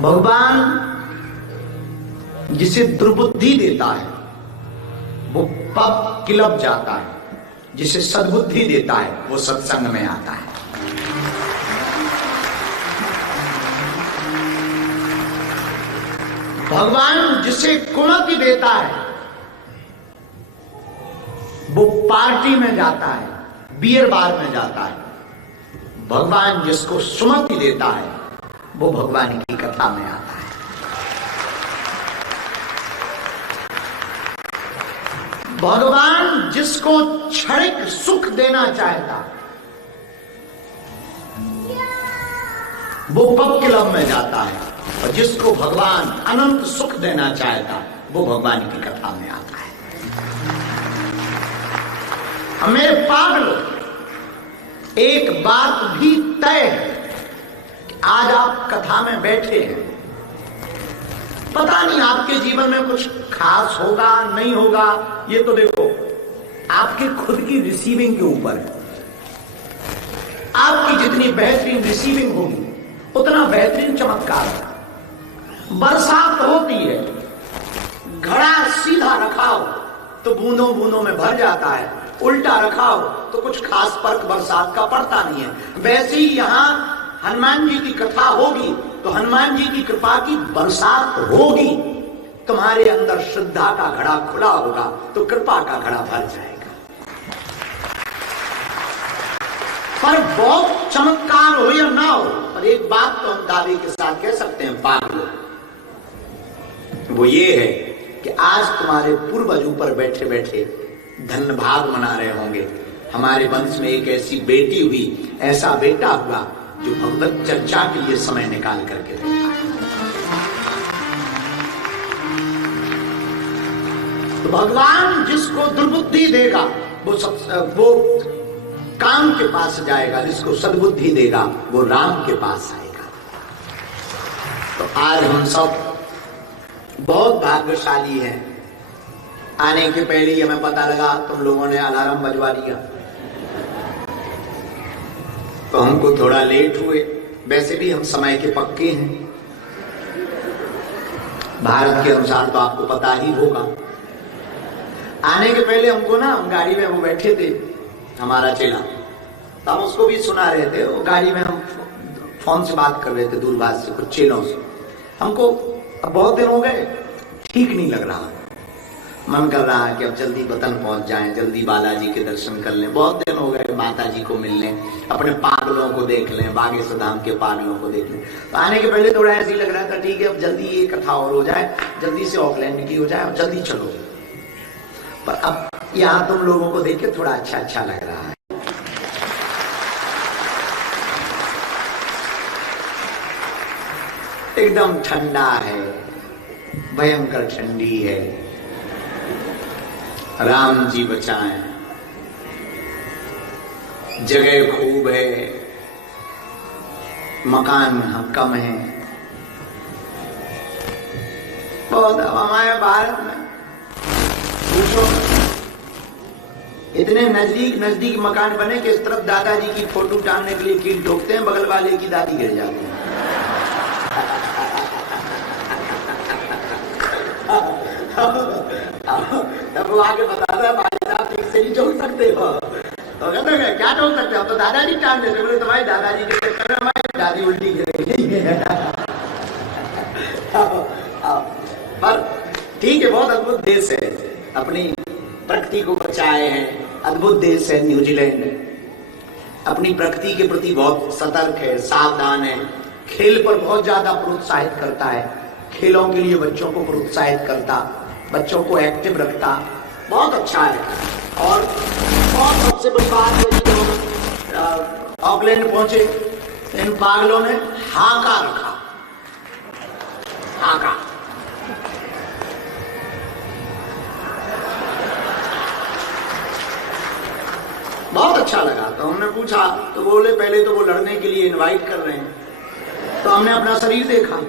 भगवान जिसे दुर्बुद्धि देता है वो पाप किलप जाता है, जिसे सद्बुद्धि देता है वो सत्संग में आता है। भगवान जिसे कुमति देता है वो पार्टी में जाता है, बियर बार में जाता है। भगवान जिसको सुमति देता है वो भगवान की कथा में आता है। भगवान जिसको क्षणिक सुख देना चाहता वो पब क्लब में जाता है, और जिसको भगवान अनंत सुख देना चाहता वो भगवान की कथा में आता है। मेरे पागलों, एक बात भी तय है, आज आप कथा में बैठे हैं, पता नहीं आपके जीवन में कुछ खास होगा नहीं होगा, ये तो देखो आपके खुद की रिसीविंग के ऊपर है। आपकी जितनी बेहतरीन रिसीविंग होगी उतना बेहतरीन चमत्कार होगा। बरसात होती है, घड़ा सीधा रखाओ तो बूंदों बूंदों में भर जाता है, उल्टा रखाओ तो कुछ खास फर्क बरसात का पड़ता नहीं है। वैसे ही यहां हनुमान जी की कथा होगी तो हनुमान जी की कृपा की बरसात होगी। तुम्हारे अंदर श्रद्धा का घड़ा खुला होगा तो कृपा का घड़ा भर जाएगा। पर बहुत चमत्कार हो या ना हो, पर एक बात तो हम दावे के साथ कह सकते हैं पागलों, वो ये है कि आज तुम्हारे पूर्वज ऊपर बैठे बैठे धन भाग मना रहे होंगे। हमारे वंश में एक ऐसी बेटी हुई, ऐसा बेटा हुआ जो भगवत चर्चा के लिए समय निकाल करके बैठा है। तो भगवान जिसको दुर्बुद्धि देगा वो काम के पास जाएगा, जिसको सद्बुद्धि देगा वो राम के पास आएगा। तो आज हम सब बहुत भाग्यशाली हैं। आने के पहले ही हमें पता लगा तुम लोगों ने अलार्म बजवा दिया, तो हमको थोड़ा लेट हुए। वैसे भी हम समय के पक्के हैं, भारत के अनुसार तो आपको पता ही होगा। आने के पहले हमको ना, हम गाड़ी में वो बैठे थे हमारा चेला, तो हम उसको भी सुना रहे थे। वो गाड़ी में हम फोन से बात कर रहे थे, दूरभाष से कुछ चेलों से। हमको अब बहुत दिन हो गए, ठीक नहीं लग रहा, मन कर रहा है कि अब जल्दी वतन पहुंच जाएं, जल्दी बालाजी के दर्शन कर लें। बहुत दिन हो गए माता जी को मिल लें, अपने पागलों को देख लें, बागेश्वर धाम के पागलों को देख लें। तो आने के पहले थोड़ा ऐसे ही लग रहा था, ठीक है अब जल्दी ये कथा और हो जाए, जल्दी से ऑकलैंड की हो जाए और जल्दी चलो। पर अब यहाँ तुम लोगों को देख के थोड़ा अच्छा लग रहा है। एकदम ठंडा है, भयंकर ठंडी है। राम जी बचाएं, जगह खूब है, मकान कम है। बहुत हमारे भारत में पूछो, इतने नजदीक मकान बने कि इस तरफ दादाजी की फोटो टांगने के लिए कील ठोकते हैं, बगल वाले की दादी गिर जाती है। तब वो आके बताता है भाई साहब ठीक से नहीं ठोक सकते हो, तो कहते हैं क्या ठोक सकते हो, तो दादाजी टांग देते। बोले तुम्हारी दादाजी के चक्कर में हमारी दादी उल्टी गिरेगी। पर ठीक है, बहुत अद्भुत देश है, अपनी प्रकृति को बचाए हैं। अद्भुत देश है न्यूजीलैंड, अपनी प्रकृति के प्रति बहुत सतर्क है, सावधान है, खेल पर बहुत ज्यादा प्रोत्साहित करता है, खेलों के लिए बच्चों को प्रोत्साहित करता, बच्चों को एक्टिव रखता, बहुत अच्छा है। और बहुत सबसे बड़ी बात है कि ऑकलैंड पहुंचे, इन पागलों ने हाका रखा, हाका। बहुत अच्छा लगा। तो हमने पूछा, तो बोले पहले तो वो लड़ने के लिए इनवाइट कर रहे हैं। तो हमने अपना शरीर देखा,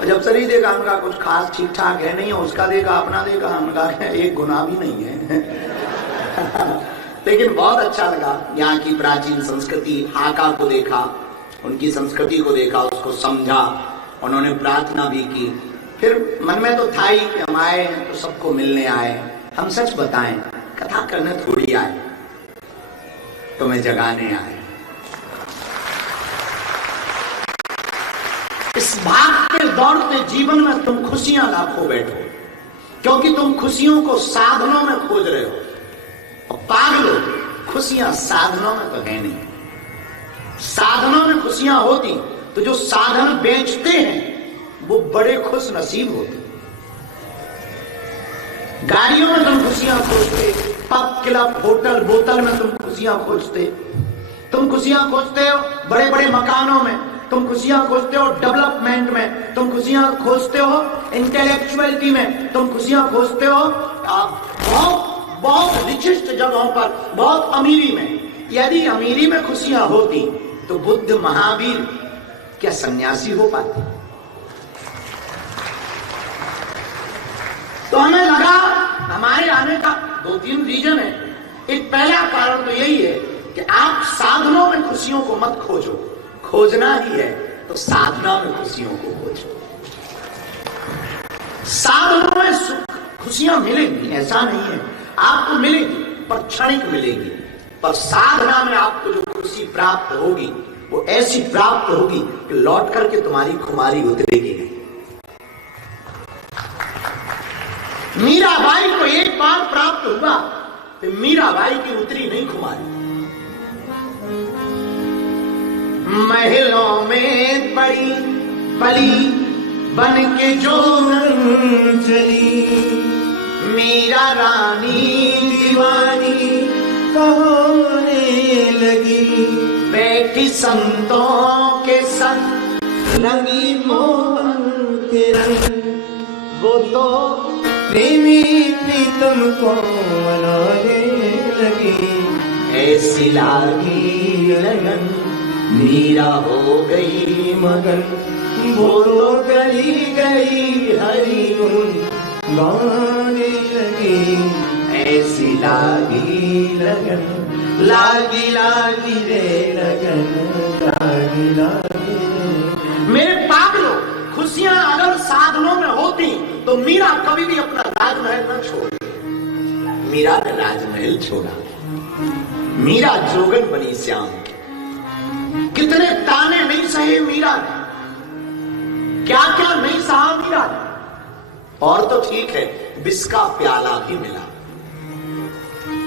जब शरीर देखा उनका कुछ खास ठीक ठाक है नहीं है, उसका देखा अपना देखा, उनका एक गुनाह भी नहीं है। लेकिन बहुत अच्छा लगा। यहाँ की प्राचीन संस्कृति, हाका को देखा, उनकी संस्कृति को देखा, उसको समझा। उन्होंने प्रार्थना भी की। फिर मन में तो था ही कि हम आए हैं तो सबको मिलने आए, हम सच बताएं, कथा करने थोड़ी आए, तुम्हें जगाने आए। इस भागते दौड़ते जीवन में तुम खुशियां लाखों बैठो, क्योंकि तुम खुशियों को साधनों में खोज रहे हो। और पागलो, खुशियां साधनों में तो है नहीं। साधनों में खुशियां होती तो जो साधन बेचते हैं वो बड़े खुश नसीब होते। गाड़ियों में तुम खुशियां खोजते, पब क्लब होटल बोतल में तुम खुशियां खोजते, तुम खुशियां खोजते हो बड़े बड़े मकानों में, तुम खुशियां खोजते हो डेवलपमेंट में, तुम खुशियां खोजते हो इंटेलेक्चुअलिटी में, तुम खुशियां खोजते हो बहुत बहुत विशिष्ट जगहों पर, बहुत अमीरी में। यदि अमीरी में खुशियां होती तो बुद्ध महावीर क्या सन्यासी हो पाते? तो हमें लगा, हमारे आने का 2-3 रीजन है। एक पहला कारण तो यही है कि आप साधनों में खुशियों को मत खोजो, खोजना ही है तो साधना में खुशियों को खोजो। साधनों में सुख खुशियां मिलेंगी, ऐसा नहीं है, आपको मिलेगी पर क्षणिक मिलेगी। पर साधना में आपको जो खुशी प्राप्त होगी वो ऐसी प्राप्त होगी कि लौट करके तुम्हारी खुमारी उतरेगी नहीं। मीराबाई को एक बार प्राप्त हुआ तो मीराबाई की उतरी नहीं खुमारी। महलों में पड़ी पली बन के जो चली, मीरा रानी दीवानी कहने लगी, बैठी संतों के संग रंगी मोहन के रंग, वो तो प्रेमी प्रीतम को मनाने लगी। ऐसी लागी लगन मीरा हो गई मगन, वो तो गली गई हरि गुण गाने लगी। ऐसी लागी लगन, लागी लागी रे लगन, लागी लागी रे। मेरे पागलों, खुशियां अगर साधनों में होती तो मीरा कभी भी अपना राजमहल न छोड़ती। मीरा ने राजमहल छोड़ा, मीरा जोगन बनी श्याम। कितने ताने नहीं सहे मीरा ने, क्या क्या नहीं सहा मीरा ने। और तो ठीक है, विष का प्याला भी मिला,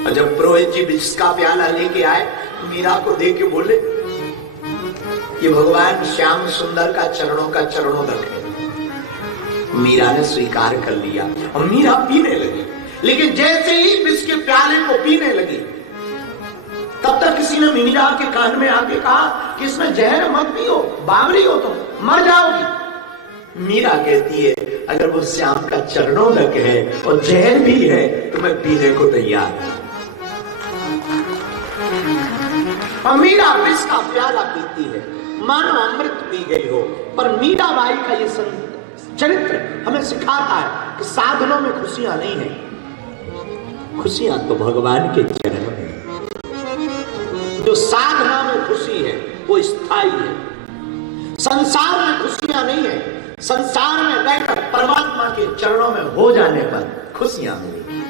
और जब पुरोहित जी विष का प्याला लेके आए, मीरा को दे के बोले ये भगवान श्याम सुंदर का चरणोदक है। मीरा ने स्वीकार कर लिया और मीरा पीने लगी। लेकिन जैसे ही विष के प्याले को पीने लगी, तब तक किसी ने मीरा के कान में आके कहा कि इसमें जहर मत पियो, बावरी हो तुम, मर जाओगी। मीरा कहती है अगर वो श्याम का चरणोदक है और जहर भी है तो मैं पीने को तैयार हूं। और मीरा विष का प्याला पीती है, मानो अमृत पी गई हो। पर मीराबाई का ये चरित्र हमें सिखाता है कि साधनों में खुशियां नहीं है, खुशियां तो भगवान के चरण में। जो साधना में खुशी है वो स्थायी है। संसार में खुशियां नहीं है, संसार में रहकर परमात्मा के चरणों में हो जाने पर खुशियां मिलेगी।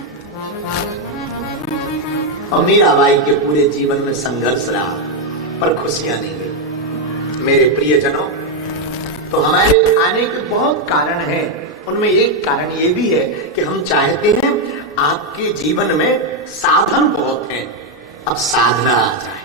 और मीराबाई के पूरे जीवन में संघर्ष रहा पर खुशियां नहीं मिली। मेरे प्रियजनों, तो हमारे आने के बहुत कारण हैं। उनमें एक कारण ये भी है कि हम चाहते हैं आपके जीवन में साधन बहुत हैं, अब साधना आ जाए।